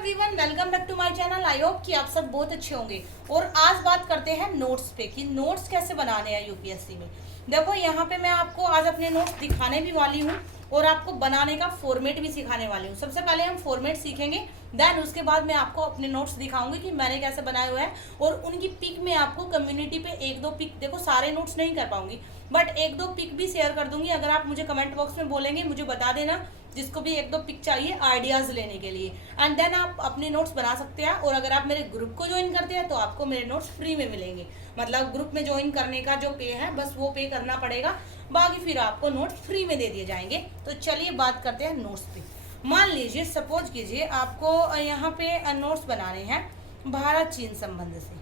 Everyone, welcome back to my channel. I hope कि आप सब बहुत अच्छे होंगे। और आज बात करते हैं नोट्स पे कि नोट्स कैसे बनाने हैं यूपीएससी में। देखो यहाँ पे मैं आपको आज अपने नोट्स दिखाने भी वाली हूँ और आपको बनाने का फॉर्मेट भी सिखाने वाली हूँ। सबसे पहले हम फॉर्मेट सीखेंगे, देन उसके बाद मैं आपको अपने नोट्स दिखाऊंगी कि मैंने कैसे बनाए हुए हैं और उनकी पिक में आपको कम्युनिटी पे एक दो पिक, देखो सारे नोट्स नहीं कर पाऊंगी बट एक दो पिक भी शेयर कर दूंगी। अगर आप मुझे कमेंट बॉक्स में बोलेंगे, मुझे बता देना जिसको भी एक दो पिक चाहिए आइडियाज लेने के लिए, एंड देन आप अपने नोट्स बना सकते हैं। और अगर आप मेरे ग्रुप को ज्वाइन करते हैं तो आपको मेरे नोट्स फ्री में मिलेंगे। मतलब ग्रुप में ज्वाइन करने का जो पे है बस वो पे करना पड़ेगा, बाकी फिर आपको नोट्स फ्री में दे दिए जाएंगे। तो चलिए बात करते हैं नोट्स पे। मान लीजिए, सपोज कीजिए आपको यहाँ पे नोट्स बनाने हैं भारत चीन संबंध से।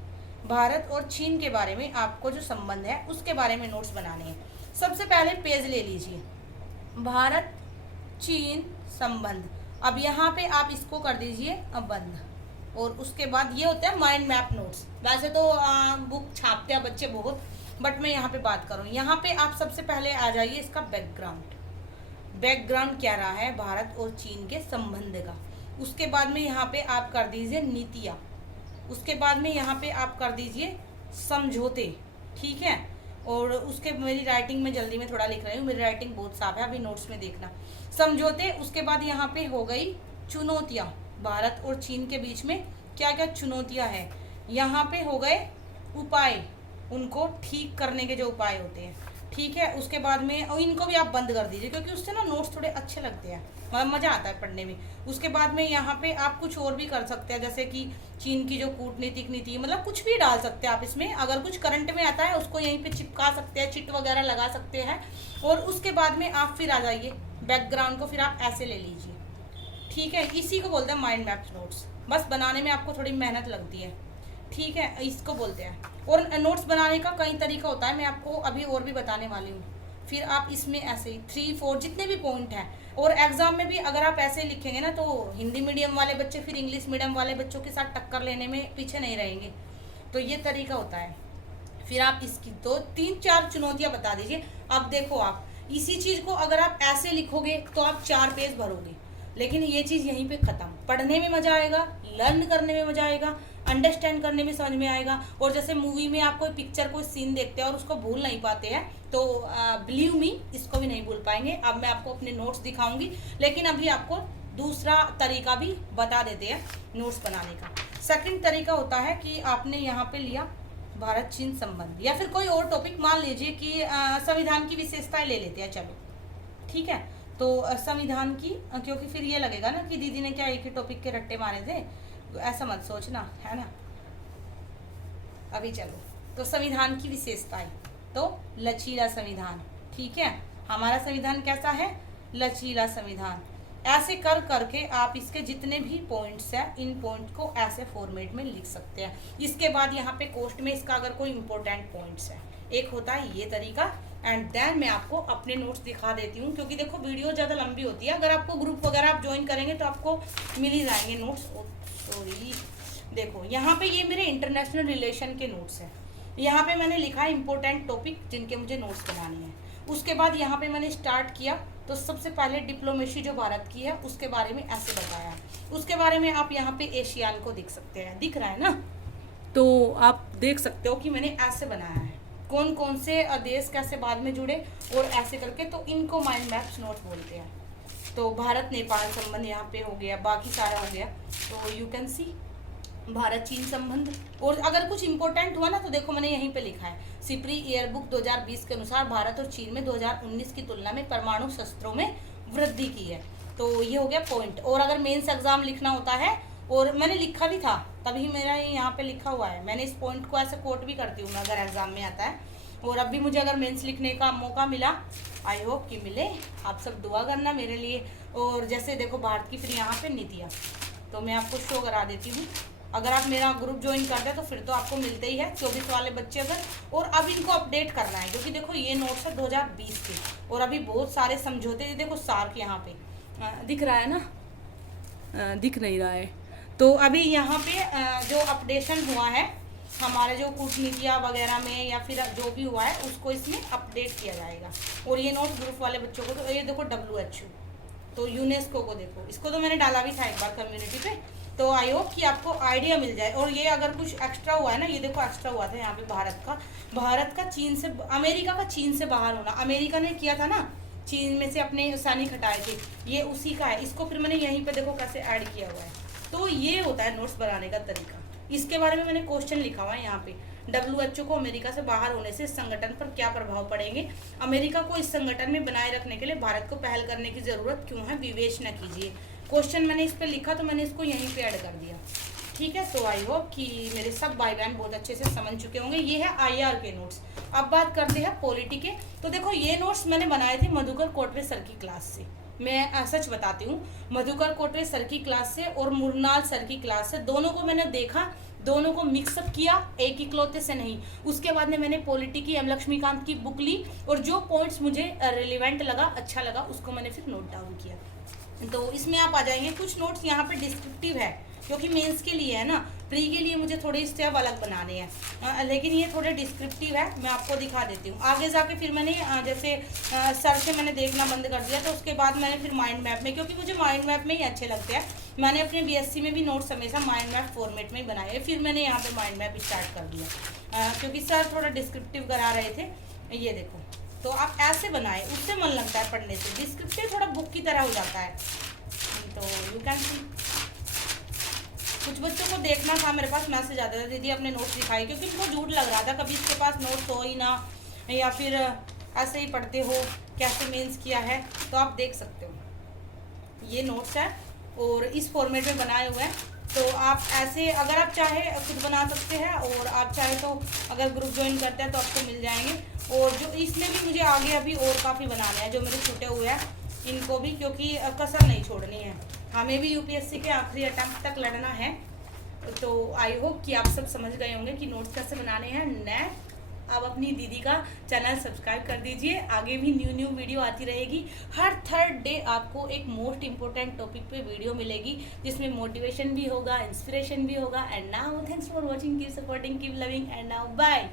भारत और चीन के बारे में आपको जो संबंध है उसके बारे में नोट्स बनाने हैं। सबसे पहले पेज ले लीजिए, भारत चीन संबंध। अब यहाँ पे आप इसको कर दीजिए बंद। और उसके बाद ये होता है माइंड मैप नोट्स। वैसे तो बुक छापते हैं बच्चे बहुत, बट मैं यहाँ पे बात करूँ। यहाँ पे आप सबसे पहले आ जाइए इसका बैकग्राउंड क्या रहा है भारत और चीन के संबंध का। उसके बाद में यहाँ पे आप कर दीजिए नीतियाँ। उसके बाद में यहाँ पे आप कर दीजिए समझौते, ठीक है। और उसके मेरी राइटिंग में जल्दी में थोड़ा लिख रही हूँ, मेरी राइटिंग बहुत साफ है, अभी नोट्स में देखना। समझौते, उसके बाद यहाँ पे हो गई चुनौतियाँ। भारत और चीन के बीच में क्या क्या चुनौतियाँ हैं। यहाँ पे हो गए उपाय, उनको ठीक करने के जो उपाय होते हैं, ठीक है। उसके बाद में और इनको भी आप बंद कर दीजिए क्योंकि उससे ना नोट्स थोड़े अच्छे लगते हैं, मतलब मज़ा आता है पढ़ने में। उसके बाद में यहाँ पे आप कुछ और भी कर सकते हैं, जैसे कि चीन की जो कूटनीतिक नीति, मतलब कुछ भी डाल सकते हैं आप इसमें। अगर कुछ करंट में आता है उसको यहीं पे चिपका सकते हैं, चिट वगैरह लगा सकते हैं। और उसके बाद में आप फिर आ जाइए बैकग्राउंड को, फिर आप ऐसे ले लीजिए, ठीक है। इसी को बोलते हैं माइंड मैप नोट्स। बस बनाने में आपको थोड़ी मेहनत लगती है, ठीक है, इसको बोलते हैं। और नोट्स बनाने का कई तरीका होता है, मैं आपको अभी और भी बताने वाली हूँ। फिर आप इसमें ऐसे 3, 4 जितने भी पॉइंट हैं। और एग्जाम में भी अगर आप ऐसे लिखेंगे ना तो हिंदी मीडियम वाले बच्चे फिर इंग्लिश मीडियम वाले बच्चों के साथ टक्कर लेने में पीछे नहीं रहेंगे। तो ये तरीका होता है। फिर आप इसकी 2, 3, 4 चुनौतियाँ बता दीजिए। अब देखो, आप इसी चीज़ को अगर आप ऐसे लिखोगे तो आप 4 पेज भरोगे, लेकिन ये चीज़ यहीं पे ख़त्म। पढ़ने में मज़ा आएगा, लर्न करने में मज़ा आएगा, अंडरस्टैंड करने में समझ में आएगा। और जैसे मूवी में आप कोई पिक्चर, कोई सीन देखते हैं और उसको भूल नहीं पाते हैं, तो बिलीव मी, इसको भी नहीं भूल पाएंगे। अब मैं आपको अपने नोट्स दिखाऊंगी, लेकिन अभी आपको दूसरा तरीका भी बता देते हैं नोट्स बनाने का। सेकंड तरीका होता है कि आपने यहाँ पे लिया भारत चीन संबंध, या फिर कोई और टॉपिक, मान लीजिए कि संविधान की विशेषताएं ले लेते हैं, चलो ठीक है। तो संविधान की, क्योंकि फिर ये लगेगा ना कि दीदी ने क्या एक ही टॉपिक के रट्टे मारे थे, तो ऐसा मत सोचना, है ना। अभी चलो, तो संविधान की विशेषताएं, तो लचीला संविधान, ठीक है। हमारा संविधान कैसा है? लचीला संविधान। ऐसे कर करके आप इसके जितने भी पॉइंट्स हैं, इन पॉइंट को ऐसे फॉर्मेट में लिख सकते हैं। इसके बाद यहाँ पे कोस्ट में इसका अगर कोई इंपॉर्टेंट पॉइंट्स है, एक होता है ये तरीका। एंड देन मैं आपको अपने नोट्स दिखा देती हूँ, क्योंकि देखो वीडियो ज़्यादा लंबी होती है। अगर आपको ग्रुप वगैरह आप ज्वाइन करेंगे तो आपको मिल ही जाएंगे नोट्स। सॉरी, देखो यहाँ पे ये मेरे इंटरनेशनल रिलेशन के नोट्स हैं। यहाँ पे मैंने लिखा है इंपॉर्टेंट टॉपिक जिनके मुझे नोट्स बनाने हैं। उसके बाद यहाँ पे मैंने स्टार्ट किया, तो सबसे पहले डिप्लोमेसी जो भारत की है उसके बारे में ऐसे बताया। उसके बारे में आप यहाँ पे एशियान को देख सकते हैं, दिख रहा है ना, तो आप देख सकते हो कि मैंने ऐसे बनाया है, कौन कौन से देश कैसे बाद में जुड़े और ऐसे करके। तो इनको माइंड मैप्स नोट बोलते हैं। तो भारत नेपाल संबंध यहाँ पे हो गया, बाकी सारा हो गया। तो यू कैन सी भारत चीन संबंध। और अगर कुछ इंपॉर्टेंट हुआ ना तो देखो मैंने यहीं पे लिखा है, सिप्री ईयरबुक 2020 के अनुसार भारत और चीन में 2019 की तुलना में परमाणु शस्त्रों में वृद्धि की है। तो ये हो गया पॉइंट। और अगर मेंस एग्जाम लिखना होता है, और मैंने लिखा भी था तभी मेरा यहाँ पे लिखा हुआ है, मैंने इस पॉइंट को ऐसे कोट भी करती हूँ मैं अगर एग्जाम में आता है। और अब भी मुझे अगर मेंस लिखने का मौका मिला, आई होप कि मिले, आप सब दुआ करना मेरे लिए। और जैसे देखो भारत की फिर यहाँ पे नीतियाँ, तो मैं आपको शो करा देती हूँ। अगर आप मेरा ग्रुप ज्वाइन करते हैं तो फिर तो आपको मिलते ही है 24 वाले बच्चे अगर। और अब इनको अपडेट करना है, क्योंकि देखो ये नोट्स है 2020 के, और अभी बहुत सारे समझौते, देखो सार्क यहाँ पे दिख रहा है ना, दिख नहीं रहा है। तो अभी यहाँ पे जो अपडेशन हुआ है हमारे जो कूटनीतियाँ वगैरह में या फिर जो भी हुआ है उसको इसमें अपडेट किया जाएगा। और ये नोट ग्रुप वाले बच्चों को, तो ये देखो WHO, तो यूनेस्को को देखो, इसको तो मैंने डाला भी था एक बार कम्युनिटी पे, तो आई होप कि आपको आइडिया मिल जाए। और ये अगर कुछ एक्स्ट्रा हुआ है ना, ये देखो एक्स्ट्रा हुआ था यहाँ पे भारत का चीन से, अमेरिका का चीन से बाहर होना, अमेरिका ने किया था ना, चीन में से अपने सैनिक हटाए थे, ये उसी का है। इसको फिर मैंने यहीं पे देखो कैसे ऐड किया हुआ है। तो ये होता है नोट्स बनाने का तरीका। इसके बारे में मैंने क्वेश्चन लिखा हुआ है यहाँ पे, WHO को अमेरिका से बाहर होने से इस संगठन पर क्या प्रभाव पड़ेंगे, अमेरिका को इस संगठन में बनाए रखने के लिए भारत को पहल करने की जरूरत क्यों है, विवेचना कीजिए। क्वेश्चन मैंने इस पर लिखा तो मैंने इसको यहीं पे ऐड कर दिया। ठीक है, तो आई होप कि मेरे सब भाई बहन बहुत अच्छे से समझ चुके होंगे। ये है IR के नोट्स। अब बात करते हैं पॉलिटी के। तो देखो ये नोट्स मैंने बनाए थे मधुकर कोटरे सर की क्लास से। मैं सच बताती हूँ, मधुकर कोटरे सर की क्लास से और मुरनाल सर की क्लास से, दोनों को मैंने देखा, दोनों को मिक्सअप किया, एक ही क्लोते से नहीं। उसके बाद में मैंने पॉलिटी की एम लक्ष्मीकांत की बुक ली और जो पॉइंट्स मुझे रिलेवेंट लगा, अच्छा लगा, उसको मैंने फिर नोट डाउन किया। तो इसमें आप आ जाएंगे। कुछ नोट्स यहाँ पे डिस्क्रिप्टिव है क्योंकि मेंस के लिए है ना, प्री के लिए मुझे थोड़े स्टेप अलग बनाने हैं, लेकिन ये थोड़े डिस्क्रिप्टिव है। मैं आपको दिखा देती हूँ आगे जाके। फिर मैंने जैसे सर से मैंने देखना बंद कर दिया, तो उसके बाद मैंने फिर माइंड मैप में, क्योंकि मुझे माइंड मैप में ही अच्छे लगते हैं, मैंने अपने BSc में भी नोट्स हमेशा माइंड मैप फॉर्मेट में ही बनाए। फिर मैंने यहाँ पे माइंड मैप स्टार्ट कर दिया क्योंकि सर थोड़ा डिस्क्रिप्टिव करा रहे थे। ये देखो, तो आप ऐसे बनाए, उससे मन लगता है पढ़ने से। डिस्क्रिप्टिव थोड़ा बुक की तरह हो जाता है। तो यू कैन सी, कुछ बच्चों को देखना था, मेरे पास मैसेज आता था, दीदी अपने नोट्स दिखाई, क्योंकि उनको झूठ लग रहा था, कभी इसके पास नोट्स हो ही ना, या फिर ऐसे ही पढ़ते हो, कैसे मेंस किया है। तो आप देख सकते हो ये नोट्स है और इस फॉर्मेट में बनाए हुए हैं। तो आप ऐसे अगर आप चाहे खुद बना सकते हैं, और आप चाहे तो अगर ग्रुप ज्वाइन करते हैं तो आपको मिल जाएंगे। और जो इसमें भी मुझे आगे अभी और काफ़ी बनाने हैं, जो मेरे छूटे हुए हैं इनको भी, क्योंकि कसर नहीं छोड़नी है। हमें भी UPSC के आखिरी अटेम्प्ट तक लड़ना है। तो आई होप कि आप सब समझ गए होंगे कि नोट्स कैसे बनाने हैं। नेक्स्ट आप अपनी दीदी का चैनल सब्सक्राइब कर दीजिए, आगे भी न्यू वीडियो आती रहेगी। हर थर्ड डे आपको एक मोस्ट इम्पोर्टेंट टॉपिक पे वीडियो मिलेगी, जिसमें मोटिवेशन भी होगा, इंस्पिरेशन भी होगा। And now thanks for watching, keep supporting, keep loving, and now bye.